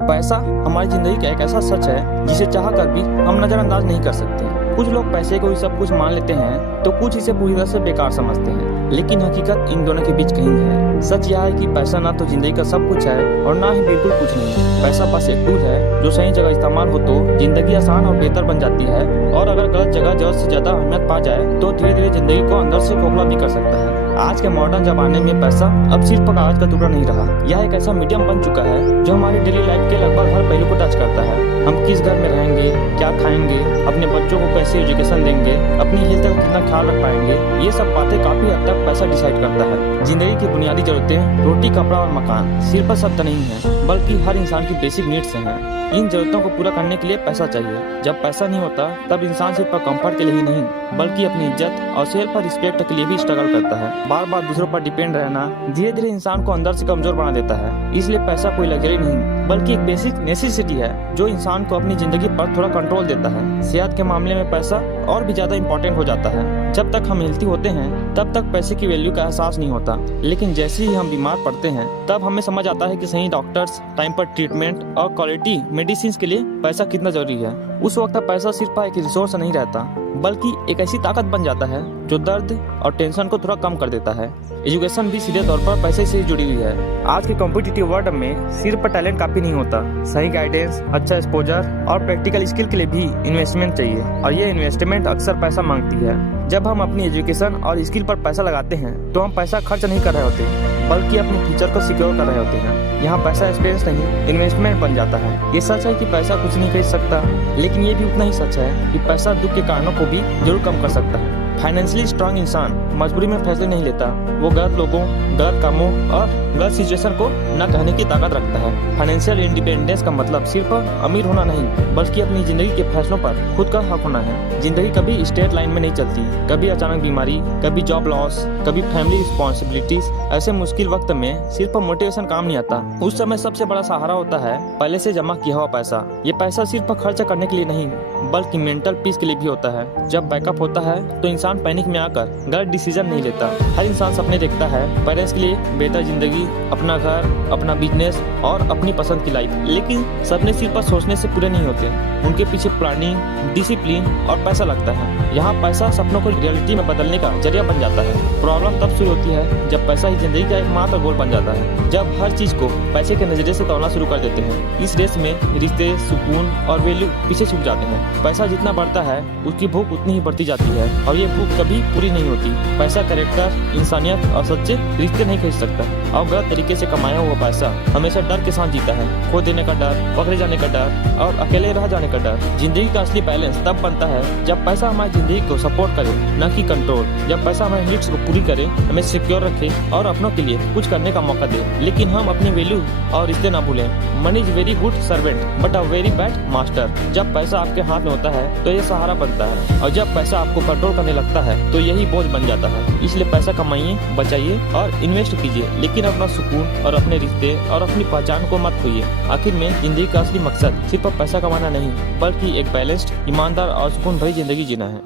पैसा हमारी जिंदगी का एक ऐसा सच है जिसे चाह कर भी हम नजरअंदाज नहीं कर सकते। कुछ लोग पैसे को ही सब कुछ मान लेते हैं तो कुछ इसे पूरी तरह से बेकार समझते हैं, लेकिन हकीकत इन दोनों के बीच कहीं है। सच यह है कि पैसा ना तो जिंदगी का सब कुछ है और ना ही बिल्कुल कुछ नहीं है। पैसा बस एक टूल है जो सही जगह इस्तेमाल हो तो जिंदगी आसान और बेहतर बन जाती है, और अगर गलत जगह जरूरत से ज्यादा अहमियत पा जाए तो धीरे धीरे जिंदगी को अंदर से खोखला भी कर सकता है। आज के मॉडर्न जमाने में पैसा अब सिर्फ कागज का टुकड़ा नहीं रहा, यह एक ऐसा मीडियम बन चुका है जो हमारी डेली लाइफ के लगभग हर पहलू को टच करता है। हम किस घर में रहेंगे, क्या खाएंगे, अपने बच्चों को कैसे एजुकेशन देंगे, अपनी हेल्थ का कितना ख्याल रख पाएंगे, ये सब बातें काफी हद तक पैसा डिसाइड करता है। जिंदगी की बुनियादी जरूरतें रोटी, कपड़ा और मकान सिर्फ शब्द नहीं है, बल्कि हर इंसान की बेसिक नीड्स हैं। इन जरूरतों को पूरा करने के लिए पैसा चाहिए। जब पैसा नहीं होता तब इंसान सिर्फ कंफर्ट के लिए ही नहीं बल्कि अपनी इज्जत और सेल्फ रिस्पेक्ट के लिए भी स्ट्रगल करता है। बार बार दूसरों पर डिपेंड रहना धीरे धीरे इंसान को अंदर से कमजोर बना देता है। इसलिए पैसा कोई लग्जरी नहीं बल्कि एक बेसिक नेसेसिटी है जो इंसान को अपनी जिंदगी पर थोड़ा कंट्रोल देता है। सेहत के मामले में पैसा और भी ज्यादा इम्पोर्टेंट हो जाता है। जब तक हम हेल्थी होते हैं तब तक पैसे की वैल्यू का एहसास नहीं होता, लेकिन जैसे ही हम बीमार पड़ते हैं तब हमें समझ आता है कि सही डॉक्टर्स, टाइम पर ट्रीटमेंट और क्वालिटी मेडिसिन के लिए पैसा कितना जरूरी है। उस वक्त पैसा सिर्फ एक रिसोर्स नहीं रहता बल्कि एक ऐसी ताकत बन जाता है जो दर्द और टेंशन को थोड़ा कम कर देता है। एजुकेशन भी सीधे तौर पर पैसे से जुड़ी हुई है। आज के कॉम्पिटिटिव वर्ल्ड में सिर्फ टैलेंट काफी नहीं होता, सही गाइडेंस, अच्छा एक्सपोजर और प्रैक्टिकल स्किल के लिए भी इन्वेस्टमेंट चाहिए, और ये इन्वेस्टमेंट अक्सर पैसा मांगती है। जब हम अपनी एजुकेशन और स्किल पर पैसा लगाते हैं तो हम पैसा खर्च नहीं कर रहे होते बल्कि अपने फ्यूचर को सिक्योर कर रहे होते हैं। यहाँ पैसा एक्सपीरियंस नहीं, इन्वेस्टमेंट बन जाता है। ये सच है कि पैसा कुछ नहीं खरीद सकता, लेकिन ये भी उतना ही सच है कि पैसा दुख के कारणों को भी जरूर कम कर सकता है। फाइनेंशियली स्ट्रांग इंसान मजबूरी में फैसले नहीं लेता, वो गलत लोगों, गलत कामों और गलत सिचुएशन को न कहने की ताकत रखता है। फाइनेंशियल इंडिपेंडेंस का मतलब सिर्फ अमीर होना नहीं बल्कि अपनी जिंदगी के फैसलों पर खुद का हक होना है। जिंदगी कभी स्ट्रेट लाइन में नहीं चलती, कभी अचानक बीमारी, कभी जॉब लॉस, कभी फैमिली रिस्पॉन्सिबिलिटीज। ऐसे मुश्किल वक्त में सिर्फ मोटिवेशन काम नहीं आता, उस समय सबसे बड़ा सहारा होता है पहले से जमा किया हुआ पैसा। ये पैसा सिर्फ खर्च करने के लिए नहीं बल्कि मेंटल पीस के लिए भी होता है। जब बैकअप होता है तो इंसान पैनिक में आकर गलत डिसीजन नहीं लेता। हर इंसान सपने देखता है पेरेंट्स के लिए बेहतर जिंदगी, अपना घर, अपना बिजनेस और अपनी पसंद की लाइफ, लेकिन सपने सिर्फ सोचने से पूरे नहीं होते, उनके पीछे प्लानिंग, डिसिप्लिन और पैसा लगता है। यहाँ पैसा सपनों को रियलिटी में बदलने का जरिया बन जाता है। प्रॉब्लम तब शुरू होती है जब पैसा ही जिंदगी का एकमात्र गोल बन जाता है, जब हर चीज को पैसे के नजरिए से तोड़ना शुरू कर देते हैं। इस रेस में रिश्ते, सुकून और वैल्यू पीछे छूट जाते हैं। पैसा जितना बढ़ता है उसकी भूख उतनी ही बढ़ती जाती है, और ये भूख कभी पूरी नहीं होती। पैसा कैरेक्टर, इंसानियत और सच्चे रिश्ते नहीं खरीद सकता, और गलत तरीके से कमाया हुआ पैसा हमेशा डर के साथ जीता है। खो देने का डर, पकड़े जाने का डर और अकेले रह जाने का डर। जिंदगी का असली बैलेंस तब बनता है जब पैसा हमारी जिंदगी को सपोर्ट करे, न कि कंट्रोल। जब पैसा हमारे नीड्स को पूरी करे, हमें सिक्योर रखे और अपनों के लिए कुछ करने का मौका दे, लेकिन हम अपनी वैल्यू और रिश्ते ना भूलें। Money is very good servant but a very bad master. जब पैसा आपके हाथ में होता है तो ये सहारा बनता है, और जब पैसा आपको कंट्रोल करने लगता है तो यही बोझ बन जाता है। इसलिए पैसा कमाइए, बचाइए और इन्वेस्ट कीजिए, लेकिन अपना सुकून और अपने रिश्ते और अपनी पहचान को मत खोइए। आखिर में जिंदगी का असली मकसद सिर्फ पैसा कमाना नहीं बल्कि एक बैलेंस्ड, ईमानदार और सुकून भरी जिंदगी जीना है।